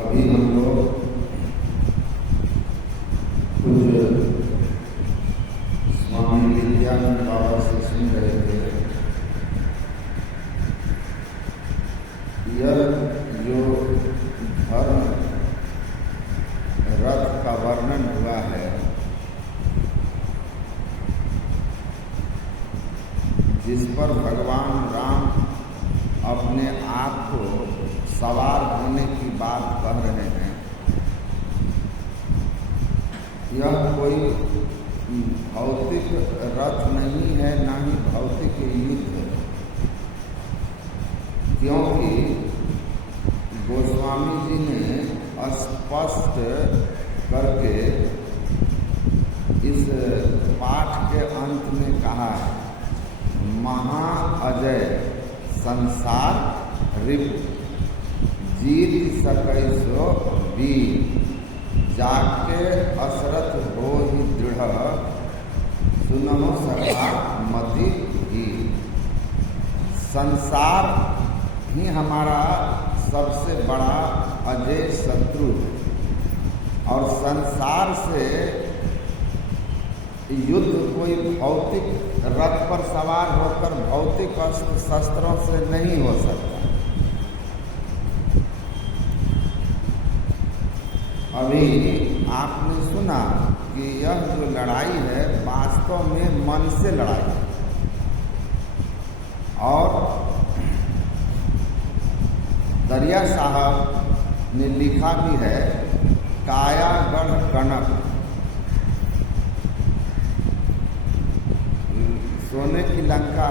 अभी हम लोग कुछ स्वामी विद्यानंद बाबा से सुन रहे थे। यह जो धर्म रथ का वर्णन हुआ है, जिस पर भगवान राम अपने आप को सवार होने की बात कह रहे हैं, यह कोई भौतिक रथ नहीं है, न ही भौतिक युद्ध है। क्योंकि गोस्वामी जी ने स्पष्ट करके इस पाठ के अंत में कहा है, महाअजय संसार रिपु जीत सकै सो वीर, जाके असरथ हो ही दृढ़, सुनहो सखा मति ही। संसार ही हमारा सबसे बड़ा अजय शत्रु है, और संसार से युद्ध कोई भौतिक रथ पर सवार होकर भौतिक अस्त्र शस्त्रों से नहीं हो सकता। अभी आपने सुना कि यह जो लड़ाई है वास्तव में मन से लड़ाई है, और दरिया साहब ने लिखा भी है, कायागढ़ कनक, सोने की लंका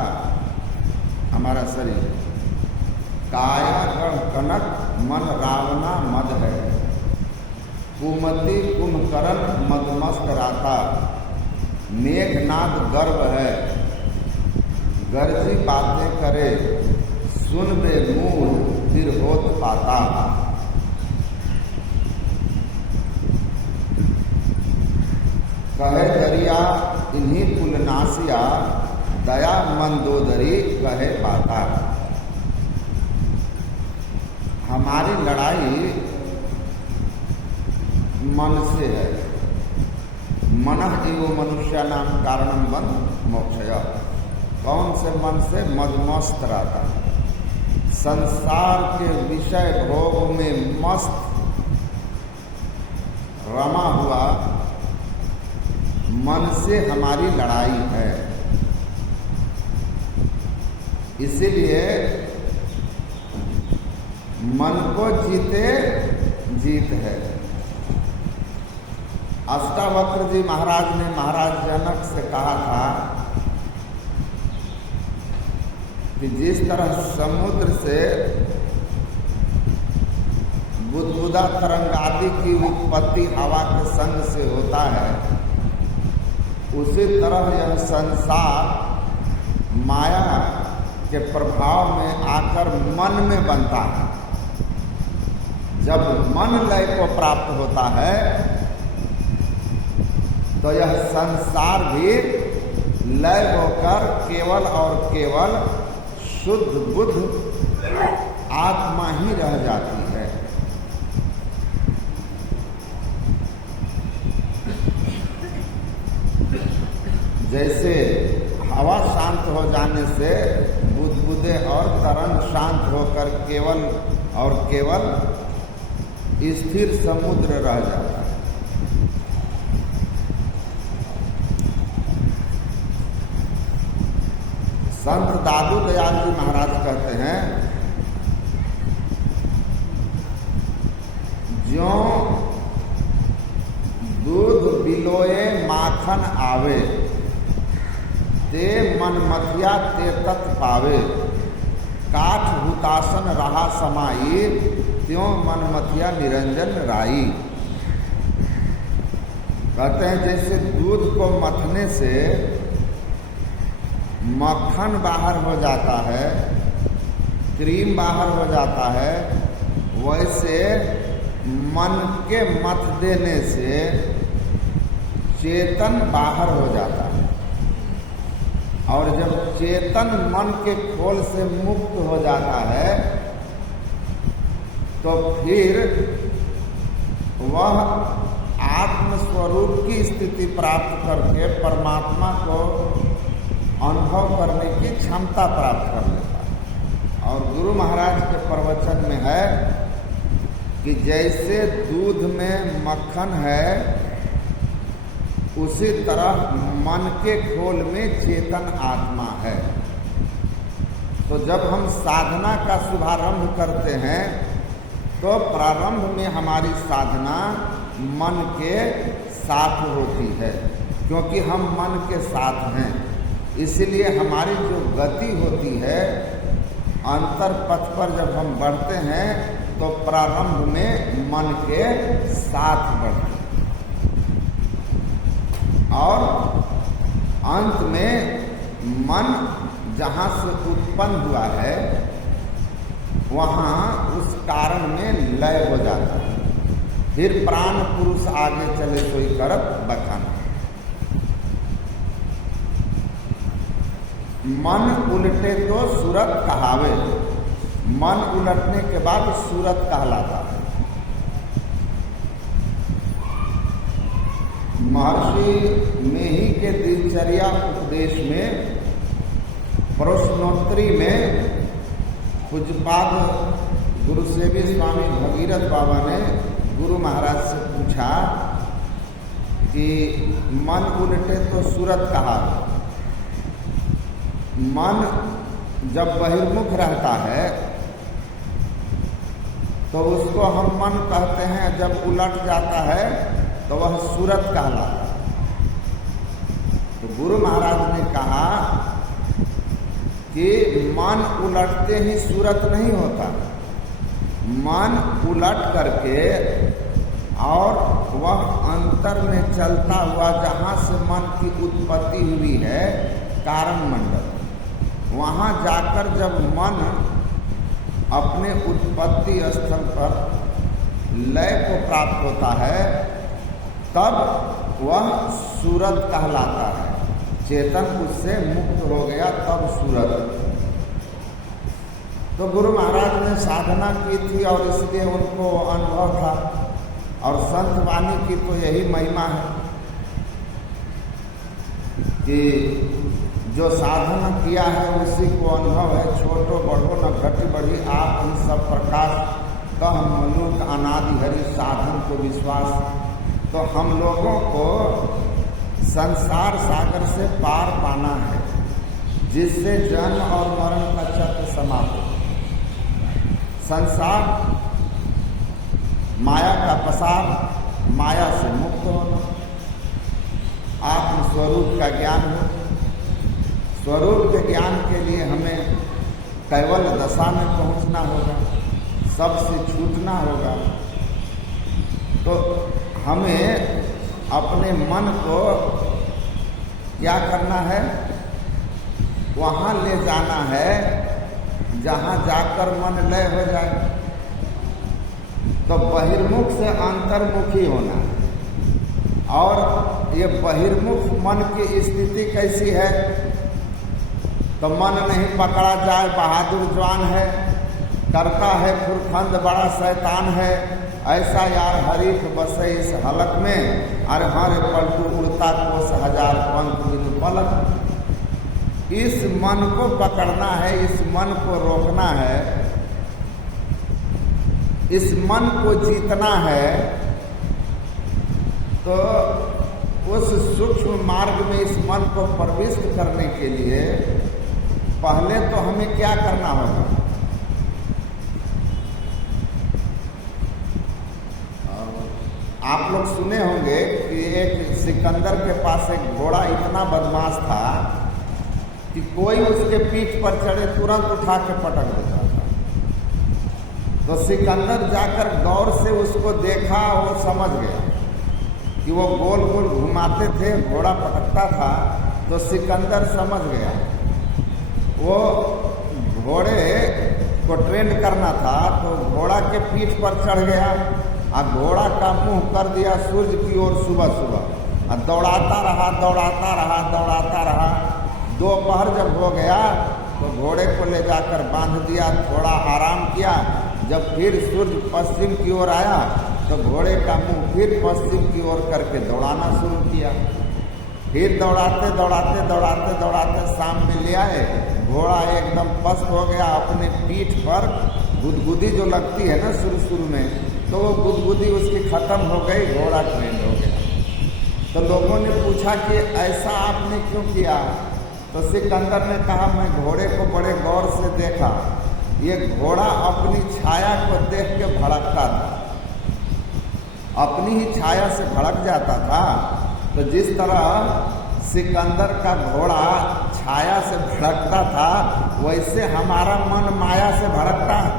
हमारा शरीर, कायागढ़ कनक मन रावणा मद है, कुमति कुंभकर्ण मदमस्त राता, मेघनाद गर्व है, गर्जी बातें करे, सुन बे मूढ़ फिर होत पाता। कहे दरिया इन्हीं कुलनासिया, दया मंदोदरी कहे पाता। हमारी लड़ाई मन से है। मनः एव मनुष्याणां कारणं बंध मोक्षय। कौन से मन से? मदमस्त रहता, संसार के विषय भोग में मस्त रमा हुआ मन से हमारी लड़ाई है। इसीलिए मन को जीते जीत है। अष्टावक्र जी महाराज ने महाराज जनक से कहा था कि जिस तरह समुद्र से बुदबुदा तरंग आदि की उत्पत्ति हवा के संग से होता है, उसी तरह यह संसार माया के प्रभाव में आकर मन में बनता है। जब मन लय को प्राप्त होता है तो यह संसार भी लय होकर केवल और केवल शुद्ध बुद्ध आत्मा ही रह जाती है। जैसे हवा शांत हो जाने से बुदबुदे और तरंग शांत होकर केवल और केवल स्थिर समुद्र रह जाता है। संत दादू दयाल जी महाराज कहते हैं, ज्यों दूध बिलोए माखन आवे, ते मन मथिया ते तत् पावे, काठ हुतासन रहा समाई, त्यों मन मथिया निरंजन राई। कहते हैं जैसे दूध को मथने से मक्खन बाहर हो जाता है, क्रीम बाहर हो जाता है, वैसे मन के मथ देने से चेतन बाहर हो जाता है। और जब चेतन मन के खोल से मुक्त हो जाता है तो फिर वह आत्मस्वरूप की स्थिति प्राप्त करके परमात्मा को अनुभव करने की क्षमता प्राप्त कर लेता है। और गुरु महाराज के प्रवचन में है कि जैसे दूध में मक्खन है, उसी तरह मन के खोल में चेतन आत्मा है। तो जब हम साधना का शुभारंभ करते हैं तो प्रारंभ में हमारी साधना मन के साथ होती है, क्योंकि हम मन के साथ हैं। इसलिए हमारी जो गति होती है अंतर पथ पर जब हम बढ़ते हैं तो प्रारंभ में मन के साथ बढ़ते हैं और अंत में मन जहाँ से उत्पन्न हुआ है वहाँ उस कारण में लय हो जाता है। फिर प्राण पुरुष आगे चले सोई करत बखाना। मन उलटे तो सूरत कहावे, मन उलटने के बाद सूरत कहलाता है। महर्षि मेही के दिनचर्या उपदेश में प्रश्नोत्तरी में पूज्यपाद गुरुसेवी स्वामी भगीरथ बाबा ने गुरु महाराज से पूछा कि मन उलटे तो सूरत कहा। मन जब बहिर्मुख रहता है तो उसको हम मन कहते हैं, जब उलट जाता है तो वह सूरत कहलाता है। तो गुरु महाराज ने कहा कि मन उलटते ही सूरत नहीं होता। मन उलट करके और वह अंतर में चलता हुआ जहाँ से मन की उत्पत्ति हुई है कारण मंडल, वहाँ जाकर जब मन अपने उत्पत्ति स्थल पर लय को प्राप्त होता है तब वह सूरत कहलाता है। चेतन उससे मुक्त हो गया तब सूरत। तो गुरु महाराज ने साधना की थी और इसलिए उनको अनुभव था, और संत वाणी की तो यही महिमा है कि जो साधना किया है उसी को अनुभव है। छोटो बड़ो न घटी बढ़ी आप हम सब प्रकाश कह मनुख अनादि हरि साधन को विश्वास। तो हम लोगों को संसार सागर से पार पाना है, जिससे जन्म और मरण का चक्र समाप्त हो। संसार माया का पसार, माया से मुक्त होना, आत्मस्वरूप का ज्ञान हो। स्वरूप के ज्ञान के लिए हमें कैवल दशा में पहुंचना होगा, सबसे छूटना होगा। तो हमें अपने मन को क्या करना है, वहाँ ले जाना है जहाँ जाकर मन लय हो जाए। तो बहिर्मुख से अंतर्मुखी होना है। और ये बहिर्मुख मन की स्थिति कैसी है, तो मन नहीं पकड़ा जाए बहादुर जवान है, करता है फुरखंद बड़ा शैतान है, ऐसा यार हरीफ बसे इस हलक में, अरे हर पलटू उड़ता कोस हजार पंख बिनु पलक। इस मन को पकड़ना है, इस मन को रोकना है, इस मन को जीतना है। तो उस सूक्ष्म मार्ग में इस मन को प्रविष्ट करने के लिए पहले तो हमें क्या करना होगा, आप लोग सुने होंगे कि एक सिकंदर के पास एक घोड़ा इतना बदमाश था कि कोई उसके पीठ पर चढ़े तुरंत उठा के पटक देता था। तो सिकंदर जाकर गौर से उसको देखा, वो समझ गया कि वो गोल गोल घुमाते थे, घोड़ा पटकता था। तो सिकंदर समझ गया वो घोड़े को ट्रेंड करना था, तो घोड़ा के पीठ पर चढ़ गया और घोड़ा का मुंह कर दिया सूर्य की ओर सुबह सुबह, और दौड़ाता रहा दौड़ाता रहा दौड़ाता रहा। दोपहर जब हो गया तो घोड़े को ले जाकर बांध दिया, थोड़ा आराम किया। जब फिर सूर्य पश्चिम की ओर आया तो घोड़े का मुंह फिर पश्चिम की ओर करके दौड़ाना शुरू किया। फिर दौड़ाते दौड़ाते दौड़ाते दौड़ाते सामने ले आए। घोड़ा एकदम पस्त हो गया, अपने पीठ पर गुदगुदी जो लगती है ना शुरू में, तो वो गुदगुदी उसकी खत्म हो गई, घोड़ा ट्रेंड हो गया। तो लोगों ने पूछा कि ऐसा आपने क्यों किया? तो सिकंदर ने कहा, मैं घोड़े को बड़े गौर से देखा, ये घोड़ा अपनी छाया को देख के भड़कता था, अपनी ही छाया से भड़क जाता था। तो जिस तरह सिकंदर का घोड़ा छाया से भड़कता था, वैसे हमारा मन माया से भड़कता है,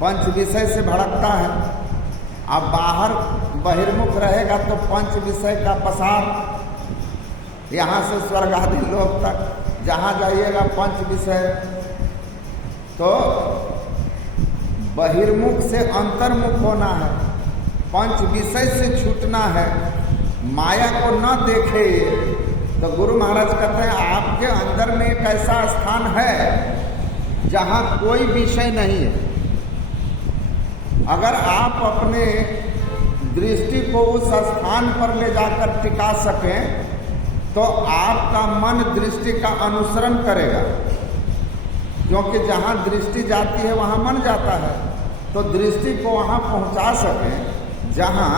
पंच विषय से भड़कता है। अब बाहर बहिर्मुख रहेगा तो पंच विषय का पसार, यहाँ से स्वर्ग आदि लोक तक जहाँ जाइएगा पंच विषय। तो बहिर्मुख से अंतर्मुख होना है, पंच विषय से छूटना है, माया को न देखे। तो गुरु महाराज कहते हैं, आपके अंदर में एक ऐसा स्थान है जहाँ कोई विषय नहीं है। अगर आप अपने दृष्टि को उस स्थान पर ले जाकर टिका सकें तो आपका मन दृष्टि का अनुसरण करेगा, क्योंकि जहाँ दृष्टि जाती है वहाँ मन जाता है। तो दृष्टि को वहाँ पहुँचा सकें जहाँ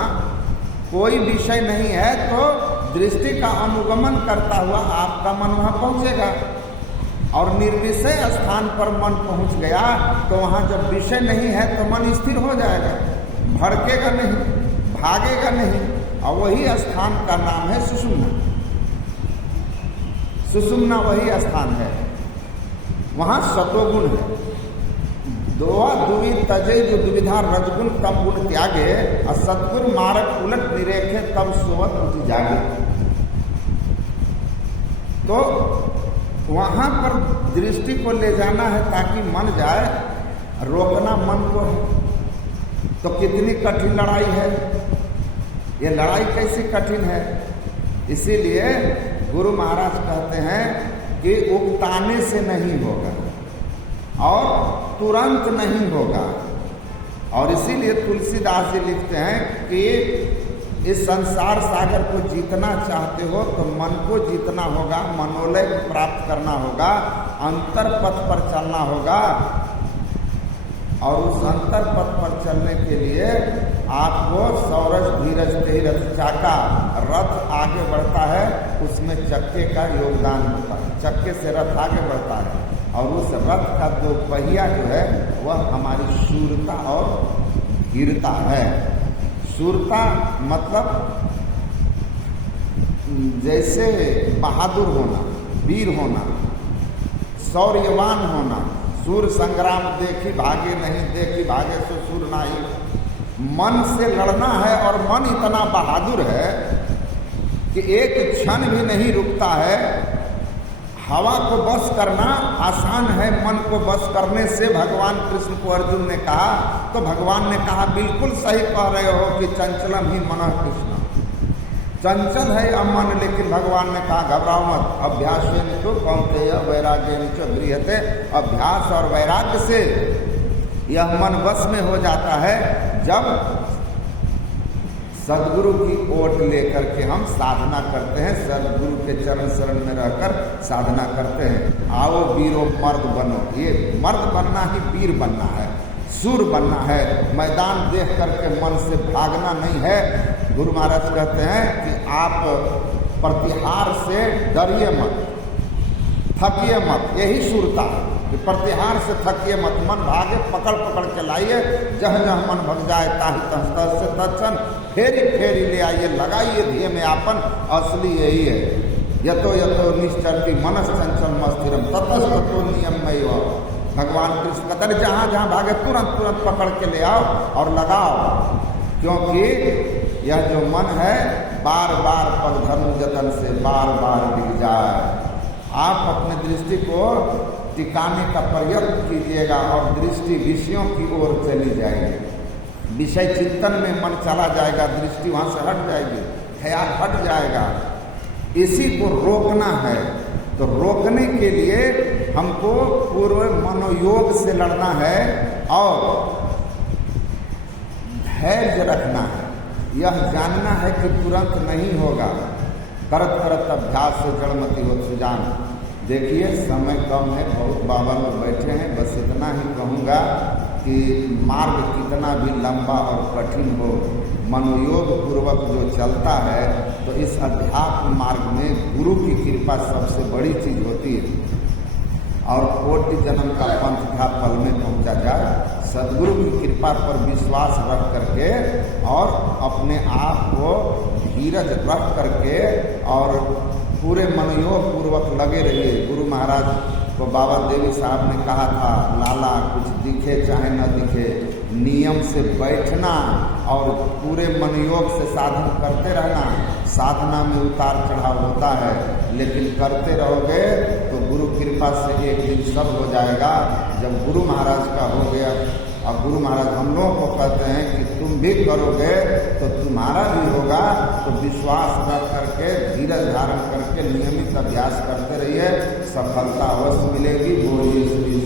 कोई विषय नहीं है, तो दृष्टि का अनुगमन करता हुआ आपका मन वहाँ पहुँचेगा। और निर्विषय स्थान पर मन पहुँच गया तो वहाँ जब विषय नहीं है तो मन स्थिर हो जाएगा, भड़केगा नहीं, भागेगा नहीं। और वही स्थान का नाम है सुषुम्ना। सुषुम्ना वही स्थान है, वहाँ सतोगुण है। दोआ दुवि तजे जो दुविधा रजगुण तम गुण त्यागे, और सतगुण मार्ग उलट निरेखे तब सोवत उठी जागे। तो वहाँ पर दृष्टि को ले जाना है ताकि मन जाए, रोकना मन को है। तो कितनी कठिन लड़ाई है, ये लड़ाई कैसी कठिन है। इसीलिए गुरु महाराज कहते हैं कि उकताने से नहीं होगा और तुरंत नहीं होगा। और इसीलिए तुलसीदास जी लिखते हैं कि इस संसार सागर को जीतना चाहते हो तो मन को जीतना होगा, मनोलय को प्राप्त करना होगा, अंतर पथ पर चलना होगा। और उस अंतर पथ पर चलने के लिए आपको सौरज धीरज तेरथ चाका, रथ आगे बढ़ता है, उसमें चक्के का योगदान होता है। चक्के से रथ आगे बढ़ता है और उस रथ का दो पहिया जो है वह हमारी शूरता और धीरता है। शूरता मतलब जैसे बहादुर होना, वीर होना, शौर्यवान होना। सूर संग्राम देखी भागे नहीं, देखी भागे सो सूर नाही। मन से लड़ना है और मन इतना बहादुर है कि एक क्षण भी नहीं रुकता है। हवा को बस करना आसान है, मन को बस करने से भगवान कृष्ण को अर्जुन ने कहा तो भगवान ने कहा बिल्कुल सही कह रहे हो कि चंचलम ही मन कृष्ण, चंचल है अमन। लेकिन भगवान ने कहा घबराओ मत, अभ्यासेन तो कौन्तेय वैराग्येन च गृह्यते। अभ्यास और वैराग्य से यह मन वश में हो जाता है जब सदगुरु की ओट लेकर के हम साधना करते हैं, सदगुरु के चरण शरण में रहकर साधना करते हैं। आओ वीरो मर्द बनो, ये मर्द बनना ही वीर बनना है, सूर बनना है। मैदान देख करके मन से भागना नहीं है। गुरु महाराज कहते हैं कि आप प्रतिहार से डरिए मत, थकिए मत, यही सूरता कि प्रतिहार से थकिए मत। मन भागे पकड़ पकड़ के लाइए, जह जह मन भग जाए ताहि तह से तत्क्षण फेरी फेरी ले आइए, लगाइए ध्येय में आपन। असली यही है, यतो यतो निश्चरति मनस चंचल मस्थिरम ततस्ततो नियममय। भगवान कृष्ण कहते हैं जहाँ जहाँ भागे तुरंत तुरंत पकड़ के ले आओ और लगाओ, क्योंकि यह जो मन है बार बार पग धर्म जतन से बार बार गिर जाए। आप अपने दृष्टि को टिकाने का प्रयत्न कीजिएगा और दृष्टि विषयों की ओर चली जाएगी। विषय चिंतन में मन चला जाएगा, दृष्टि वहाँ से हट जाएगी, ख्याल हट जाएगा। इसी को रोकना है। तो रोकने के लिए हमको पूर्व मनोयोग से लड़ना है और धैर्य रखना है, यह जानना है कि तुरंत नहीं होगा। करत करत अभ्यास से जड़मति हो सुजान। देखिए समय कम है, बहुत बाबा लोग बैठे हैं, बस इतना ही कहूँगा कि मार्ग कितना भी लंबा और कठिन हो, मनोयोग पूर्वक जो चलता है तो इस अध्यात्म मार्ग में गुरु की कृपा सबसे बड़ी चीज होती है। और कोटि जन्म का पंथ था फल में पहुंचा जाए, सदगुरु की कृपा पर विश्वास रख करके और अपने आप को धीरज रख करके और पूरे मनोयोग पूर्वक लगे रहिए। गुरु महाराज को बाबा देवी साहब ने कहा था, लाला कुछ दिखे चाहे न दिखे, नियम से बैठना और पूरे मनोयोग से साधन करते रहना। साधना में उतार चढ़ाव होता है, लेकिन करते रहोगे तो गुरु कृपा से एक दिन सब हो जाएगा। जब गुरु महाराज का हो गया, अब गुरु महाराज हम लोगों को कहते हैं कि तुम भी करोगे तो तुम्हारा भी होगा, तो विश्वास रख करके धीरज धारण करके नियमित अभ्यास करते रहिए, सफलता अवश्य मिलेगी। बोलिए श्री